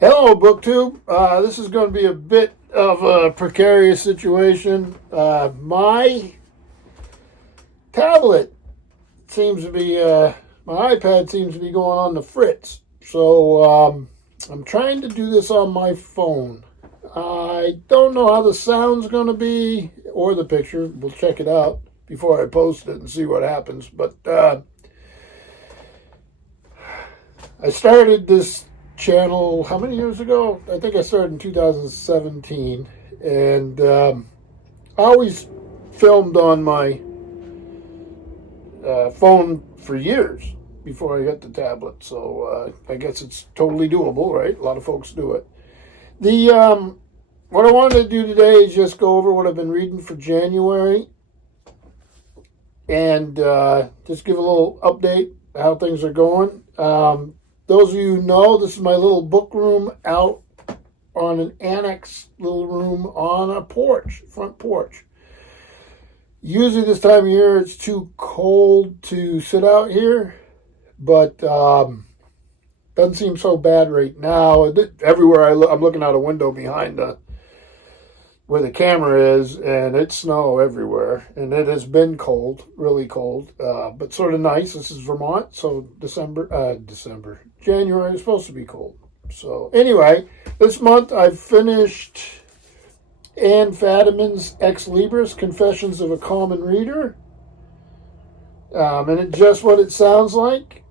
Hello, BookTube. This is going to be a bit of a precarious situation. My tablet seems to be, my iPad seems to be going on the fritz. So I'm trying to do this on my phone. I don't know how the sound's going to be or the picture. We'll check it out before I post it and see what happens. But I started this channel how many years ago? I think I started in 2017, and I always filmed on my phone for years before I got the tablet. So I guess it's totally doable, right? A lot of folks do it. The what I wanted to do today is just go over what I've been reading for January, and just give a little update how things are going. Those of you who know, this is my little book room out on an annex little room on a porch, front porch. Usually this time of year it's too cold to sit out here, but doesn't seem so bad right now. Everywhere I'm looking out a window behind where the camera is, and it's snow everywhere, and it has been cold, really cold, but sort of nice. This is Vermont, so January is supposed to be cold. So anyway, this month I've finished Anne Fadiman's Ex Libris, Confessions of a Common Reader, and it's just what it sounds like.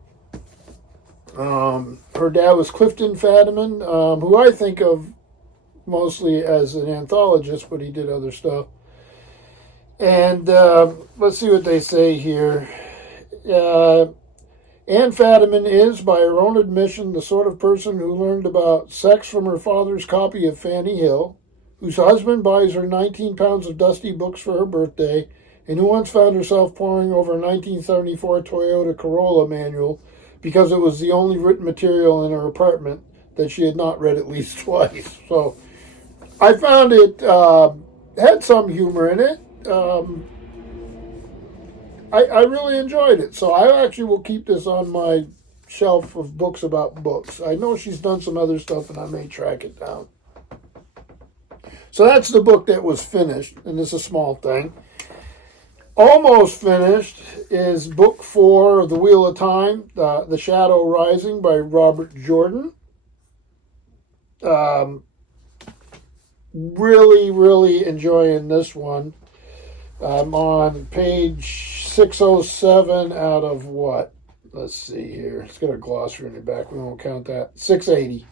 Her dad was Clifton Fadiman, who I think of mostly as an anthologist, but he did other stuff. And let's see what they say here. Anne Fadiman is, by her own admission, the sort of person who learned about sex from her father's copy of Fanny Hill, whose husband buys her 19 pounds of dusty books for her birthday, and who once found herself poring over a 1974 Toyota Corolla manual because it was the only written material in her apartment that she had not read at least twice. So I found it had some humor in it. I really enjoyed it. So I actually will keep this on my shelf of books about books. I know she's done some other stuff, and I may track it down. So that's the book that was finished, and it's a small thing. Almost finished is book 4 of The Wheel of Time, The Shadow Rising by Robert Jordan. Really enjoying this one. I'm on page 607 out of what? Let's see here. It's got a glossary in the back. We won't count that. 680.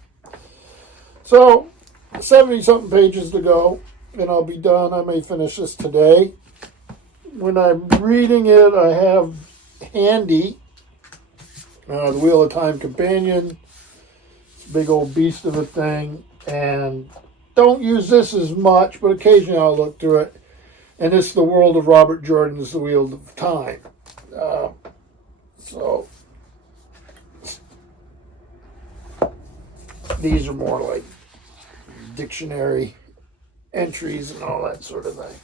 So 70-something pages to go, and I'll be done. I may finish this today. When I'm reading it, I have handy The Wheel of Time Companion. It's a big old beast of a thing, and don't use this as much, but occasionally I'll look through it. And it's The World of Robert Jordan's The Wheel of Time. So these are more like dictionary entries and all that sort of thing.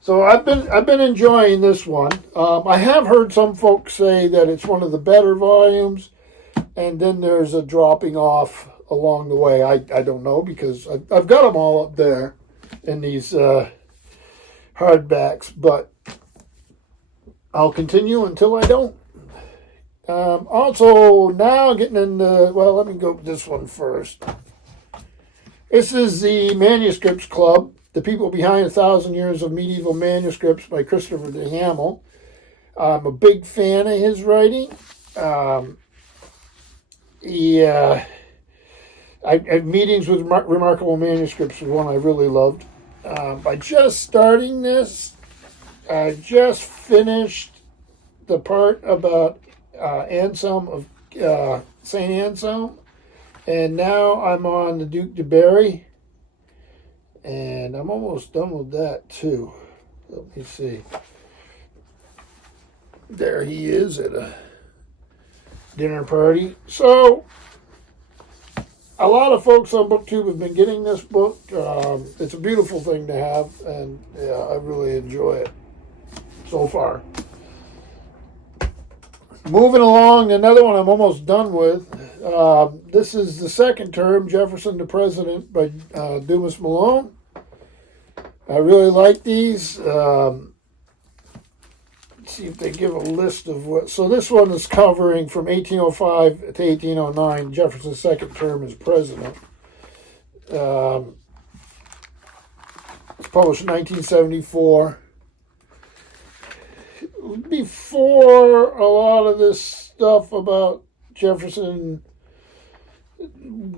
So I've been enjoying this one. I have heard some folks say that it's one of the better volumes, and then there's a dropping off along the way. I don't know, because I've got them all up there in these hardbacks, but I'll continue until I don't. Also, now getting into, well, let me go with this one first. This is the Manuscripts Club, The People Behind 1,000 Years of Medieval Manuscripts by Christopher de Hamel. I'm a big fan of his writing. Meetings with Remarkable Manuscripts was one I really loved. By just starting this, I just finished the part about Anselm of St. Anselm, and now I'm on the Duke de Berry, and I'm almost done with that too. Let me see. There he is at a dinner party. So a lot of folks on BookTube have been getting this book. It's a beautiful thing to have, and yeah, I really enjoy it so far. Moving along, another one I'm almost done with. This is the second term, Jefferson to President by Dumas Malone. I really like these. Let's see if they give a list of what. So this one is covering from 1805 to 1809, Jefferson's second term as president. It's published in 1974. Before a lot of this stuff about Jefferson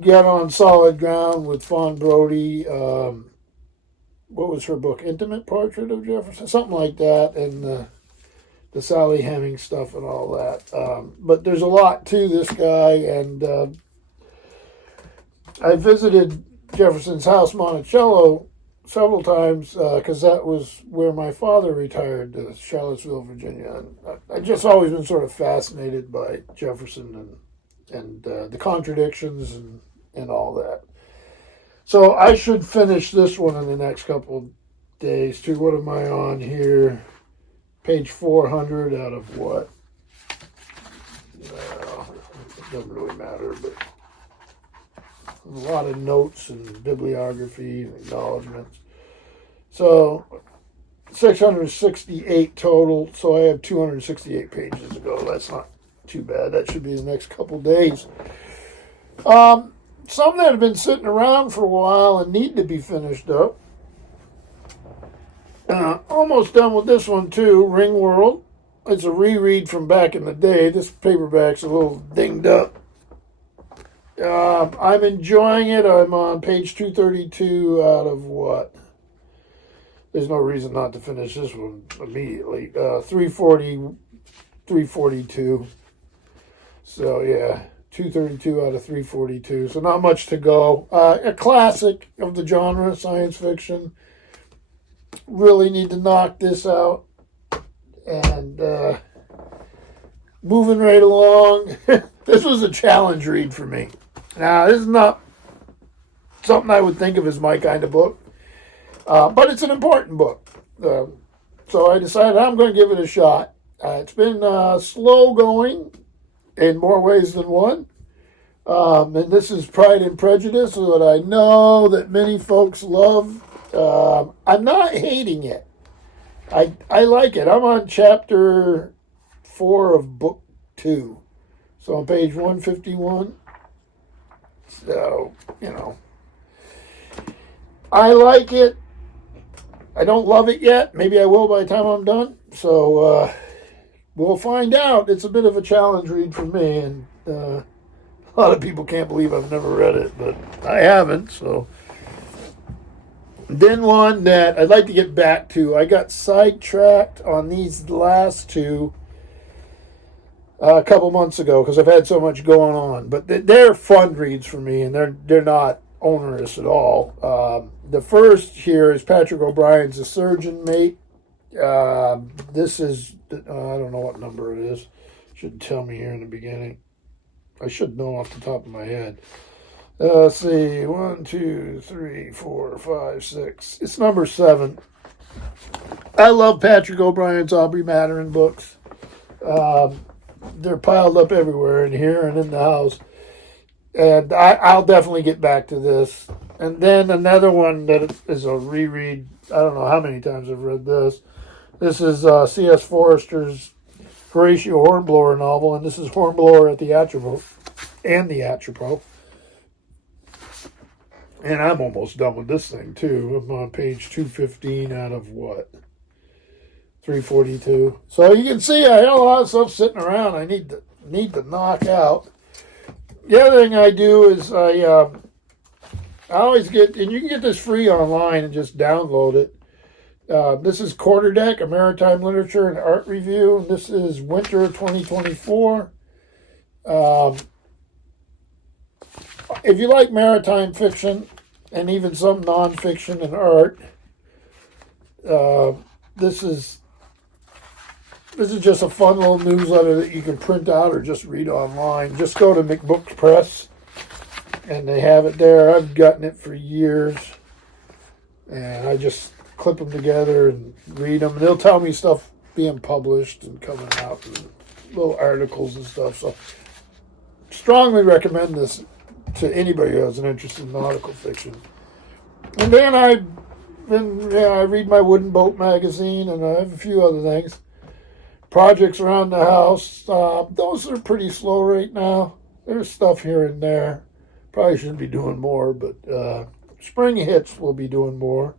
got on solid ground with Fawn Brodie, what was her book? Intimate Portrait of Jefferson? Something like that, and the Sally Hemings stuff and all that. But there's a lot to this guy, and I visited Jefferson's house, Monticello, several times because that was where my father retired to Charlottesville, Virginia. And I've just always been sort of fascinated by Jefferson and the contradictions and all that. So I should finish this one in the next couple of days too. What am I on here? Page 400 out of what? Well, it doesn't really matter, but a lot of notes and bibliography and acknowledgments. So 668 total. So I have 268 pages to go. That's not too bad. That should be the next couple days. Some that have been sitting around for a while and need to be finished up. Almost done with this one too. Ring World. It's a reread from back in the day. This paperback's a little dinged up. I'm enjoying it. I'm on page 232 out of what? There's no reason not to finish this one immediately. 342. So, yeah, 232 out of 342. So not much to go. A classic of the genre, science fiction. Really need to knock this out. And moving right along. This was a challenge read for me. Now, this is not something I would think of as my kind of book, but it's an important book. So I decided I'm going to give it a shot. It's been slow going in more ways than one. And this is Pride and Prejudice, that I know that many folks love. I'm not hating it. I like it. I'm on chapter 4 of book 2. So on page 151. So, I like it. I don't love it yet. Maybe I will by the time I'm done. So we'll find out. It's a bit of a challenge read for me. And a lot of people can't believe I've never read it. But I haven't. So then one that I'd like to get back to. I got sidetracked on these last two a couple months ago because I've had so much going on. But they're fun reads for me, and they're not onerous at all. The first here is Patrick O'Brien's The Surgeon Mate. This is, I don't know what number it is. Should tell me here in the beginning. I should know off the top of my head. Let's see, 1, 2, 3, 4, 5, 6. It's number 7. I love Patrick O'Brien's Aubrey Maturin books. They're piled up everywhere in here and in the house. And I'll definitely get back to this. And then another one that is a reread. I don't know how many times I've read this. This is C.S. Forester's Horatio Hornblower novel. And this is Hornblower at the Atropos. And the Atropos. And I'm almost done with this thing, too. I'm on page 215 out of what? 342. So you can see I have a lot of stuff sitting around I need to knock out. The other thing I do is I always get, and you can get this free online and just download it. This is Quarterdeck, a Maritime Literature and Art Review. This is Winter 2024. If you like maritime fiction and even some nonfiction and art, this is just a fun little newsletter that you can print out or just read online. Just go to McBooks Press, and they have it there. I've gotten it for years, and I just clip them together and read them. And they'll tell me stuff being published and coming out. And little articles and stuff. So strongly recommend this to anybody who has an interest in nautical fiction. And then I read my Wooden Boat magazine, and I have a few other things. Projects around the house. Those are pretty slow right now. There's stuff here and there. Probably shouldn't be doing more, but spring hits, we'll be doing more.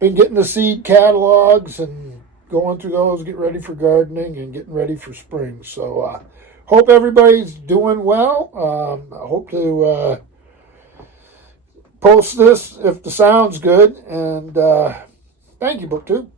Been getting the seed catalogs and going through those, getting ready for gardening and getting ready for spring. So hope everybody's doing well. I hope to post this if the sound's good. And thank you, BookTube.